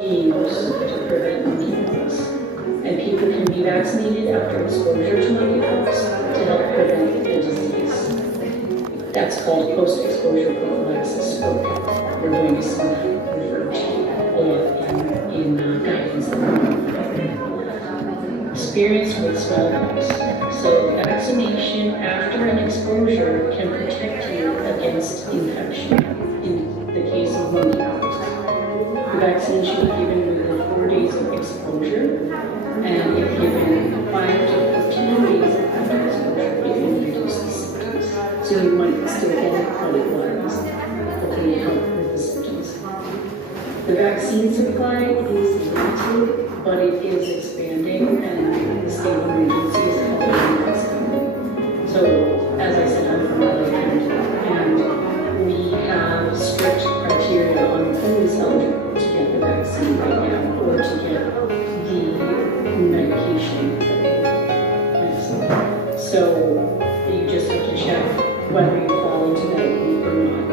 used to prevent monkeypox, and people can be vaccinated after exposure to monkeypox to help prevent the disease. That's called post-exposure prophylaxis, or PEP. We're going to see that referred to a lot in guidance. Experience with smallpox. So vaccination after an exposure can protect you against infection in the case of monkeypox. The vaccine should be given within 4 days of exposure, and if given 5 to 15 days after exposure, it can reduce the symptoms. So you might still get it otherwise, but can help with the symptoms. The vaccine supply is limited, but it is expanding, and the state of emergency is helping us. So, as I said, I'm from LA County, and we have strict criteria on who is eligible to get the vaccine right now, or to get the medication. So, you just have to check whether you fall into that group or not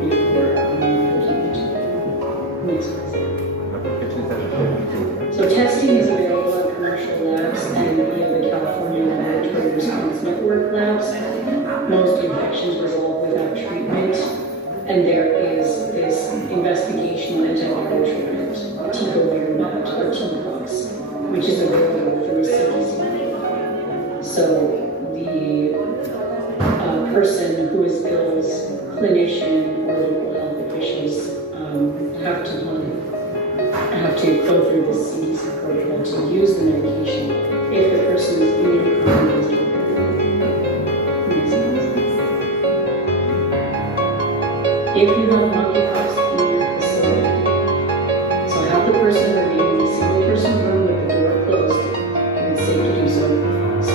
before looking into it. So, testing is available at commercial labs and via the California Laboratory Response Network labs. Most infections resolve without treatment, and there is this investigational antiviral treatment, ticovir or TPOXX, which is available through CDC. So the person who is ill's clinician or local health officials have to go through the CDC protocol to use the medication if the person is immunocompromised. If you have monkeypox in your facility, so have the person remain in a single-person room with the door closed when it's safe to do so.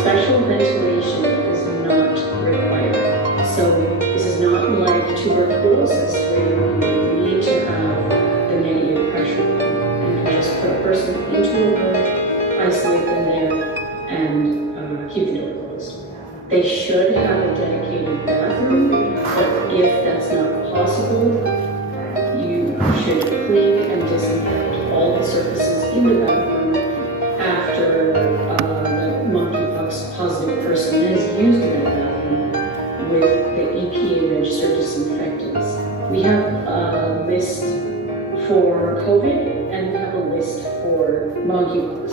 Special ventilation is not required. So this is not like tuberculosis where you need to have the negative pressure. You can just put a person into a room, isolate them there, and keep the door closed. They should have a dedicated bathroom, but if that's not possible, you should clean and disinfect all the surfaces in the bathroom after the monkeypox positive person has used that bathroom with the EPA registered disinfectants. We have a list for COVID and we have a list for monkeypox.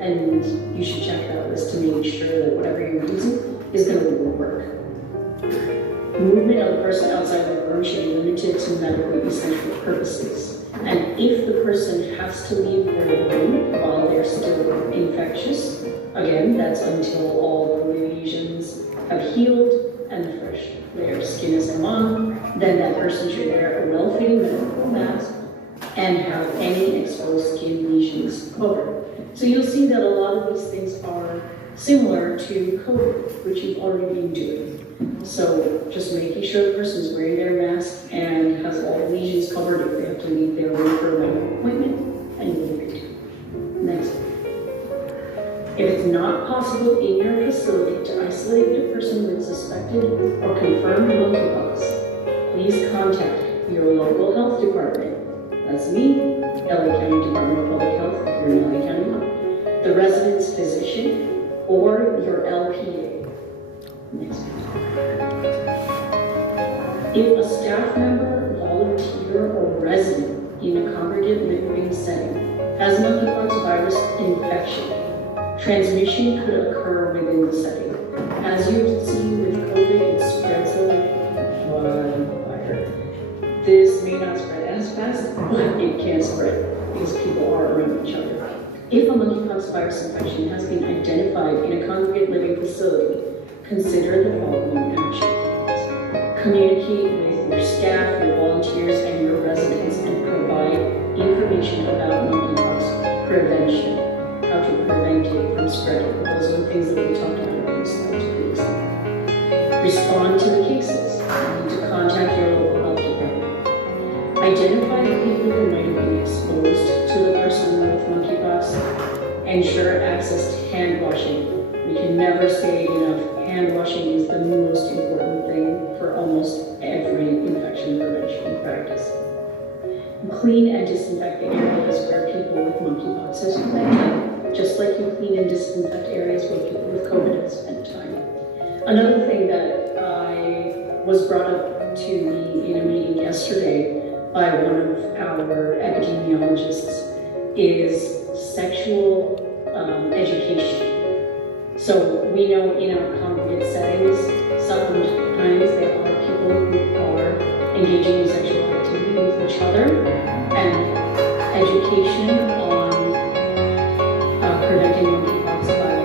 And you should check that list to make sure that whatever you're using is going to work. Movement of the person outside the room should be limited to medically essential purposes. And if the person has to leave their room while they're still infectious, again, that's until all the lesions have healed and their skin is come on, then that person should wear a well-fitting medical mask and have any exposed skin lesions covered. So you'll see that a lot of these things are similar to COVID, which you've already been doing. So just making sure the person is wearing their mask and has all the lesions covered if they have to leave their room for a medical appointment, and you'll be good. Next. If it's not possible in your facility to isolate a person with suspected or confirmed monkeypox, please contact your local health department. That's me, LA County Department of Public Health, if you're in LA County, the resident's physician, or your LPA. Next. If a staff member, volunteer, or resident in a congregate living setting has monkeypox virus infection, transmission could occur within the setting. As you see with COVID, it spreads like wildfire. This may not spread as fast, but it can spread because people are around each other. If a monkeypox virus infection has been identified in a congregate living facility, consider the following actions. Communicate with your staff, your volunteers, and your residents, and provide information about monkeypox prevention, how to prevent it from spreading. Those are the things that we talked about in the slides previously. Respond to the cases. You need to contact your local health department. Identify the people who might have been exposed to the person with monkeypox. Ensure access to hand washing. We can never say enough. Hand washing is the most important thing for almost every infection prevention practice. clean and disinfect the areas where people with monkeypox have spent, just like you clean and disinfect areas where people with COVID have spent time. Another thing that was brought up to me in a meeting yesterday by one of our epidemiologists is sexual education. So we know in our congregate settings, sometimes there are people who are engaging in sexual activity with each other, and education on preventing monkeypox by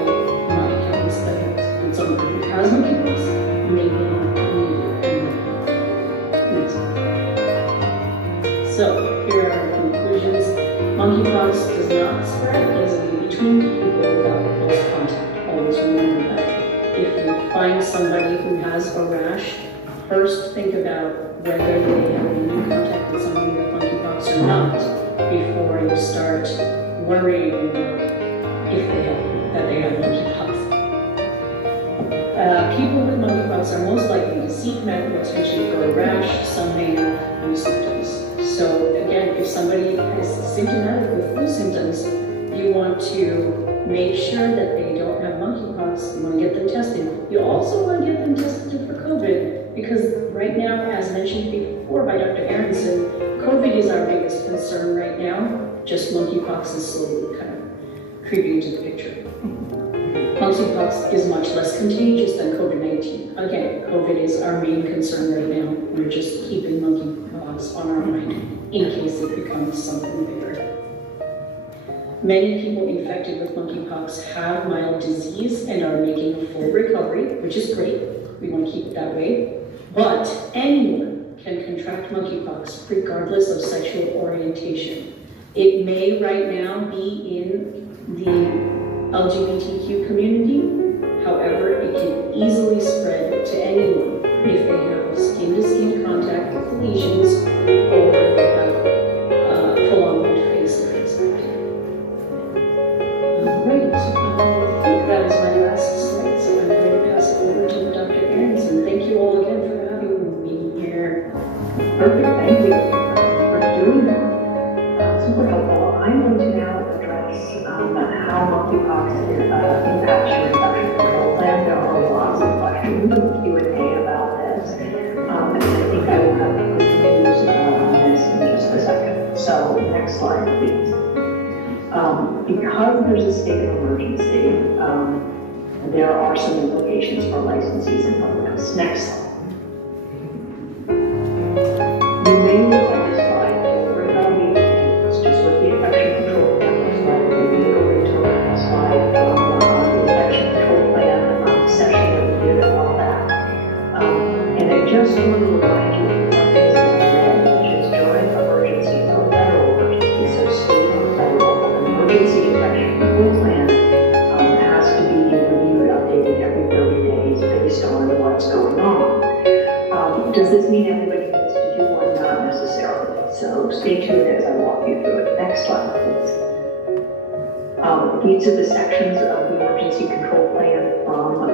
not having studies on someone who has monkeypox may be needed. So here are our conclusions. Monkeypox does not spread easily between people without close contact. Always remember that. If you find somebody who has a rash, first think about whether they have been in contact with someone with monkeypox or not before you start worrying about that they have monkeypox. People with monkeypox are most likely to seek medical attention for a rash. Some may have no symptoms. So again, if somebody is symptomatic with flu symptoms, you want to make sure that they don't have monkeypox. You want to get them tested. You also want to get them tested for COVID, because right now, as mentioned before by Dr. Aronson, COVID is our biggest concern right now. Just monkeypox is slowly kind of creeping into the picture. Monkeypox is much less contagious than COVID-19. Again, COVID is our main concern right now. We're just keeping monkeypox on our mind in case it becomes something bigger. Many people infected with monkeypox have mild disease and are making a full recovery, which is great. We want to keep it that way. But anyone can contract monkeypox regardless of sexual orientation. It may right now be in the LGBTQ community. However, it can easily spread to anyone if they have skin-to-skin contact with lesions or they have prolonged face areas. Great. I think that is my last slide, so I'm going to pass it over to Dr. Aronson. Thank you all again for having me here. Perfect. Thank you for doing that. Super helpful. I'm going to now address how monkeypox impacts your infection control plan. There are lots of questions in Q&A about this, and I think I will have good news on this in just a second. So next slide, please. Because there's a state of emergency, there are some implications for licensees and programs. Next slide. You may recall this slide, don't worry about me, it's just what the infection control plan looks like. We may go into a slide from the infection control plan session that we did a while back. And I just want to remind you of what is in red, which is during emergencies or federal emergencies, so state or federal, an emergency infection control plan has to be reviewed, updated every 30 days based on what's going on. Does this mean everybody needs to do one? Not necessarily. So stay tuned as I walk you through it. Next slide, please. These are the sections of the emergency control plan from the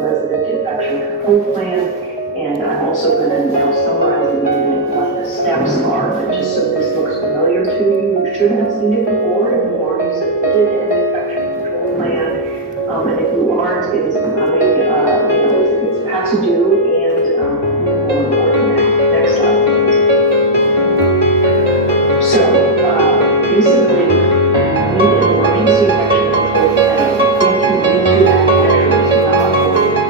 resident infection control plan. And I'm also going to now summarize in a minute what the steps are. But just so this looks familiar to you, you should have seen it before if you already submitted an infection control plan. And if you aren't, it is becoming, it's past due and more important now. Next slide, please. So basically, we need an emergency infection control plan if you need to act measures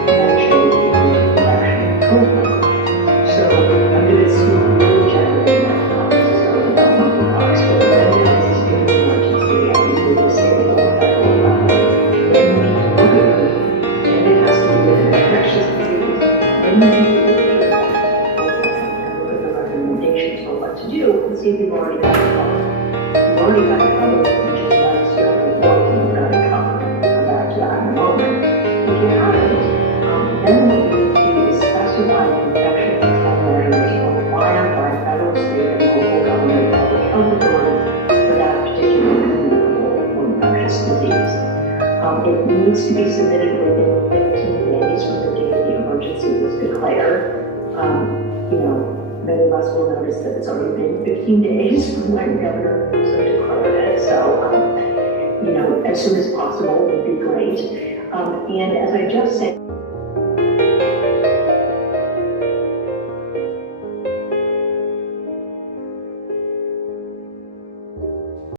mentioned in the infection control plan. So I'm going to assume really generally not necessarily about monkeypox, but when there is a state of emergency at either the state or federal level, then you need to look at it, and it has to do with an infectious disease. Then you need to look at your and look at the recommendations for what to do and see if you've already got it covered. You've already got it covered, which is why it's certainly what you've got it covered. I'll come back to that in a moment. If you haven't, then what you need to do is specify the infection control measures required by federal, state, and local government public health authorities for that particular communicable or infectious disease. It needs to be submitted within 15 days from the date the emergency was declared. many of us will notice that it's already been 15 days from when Governor Newsom declared it. So, as soon as possible would be great. And as I just said,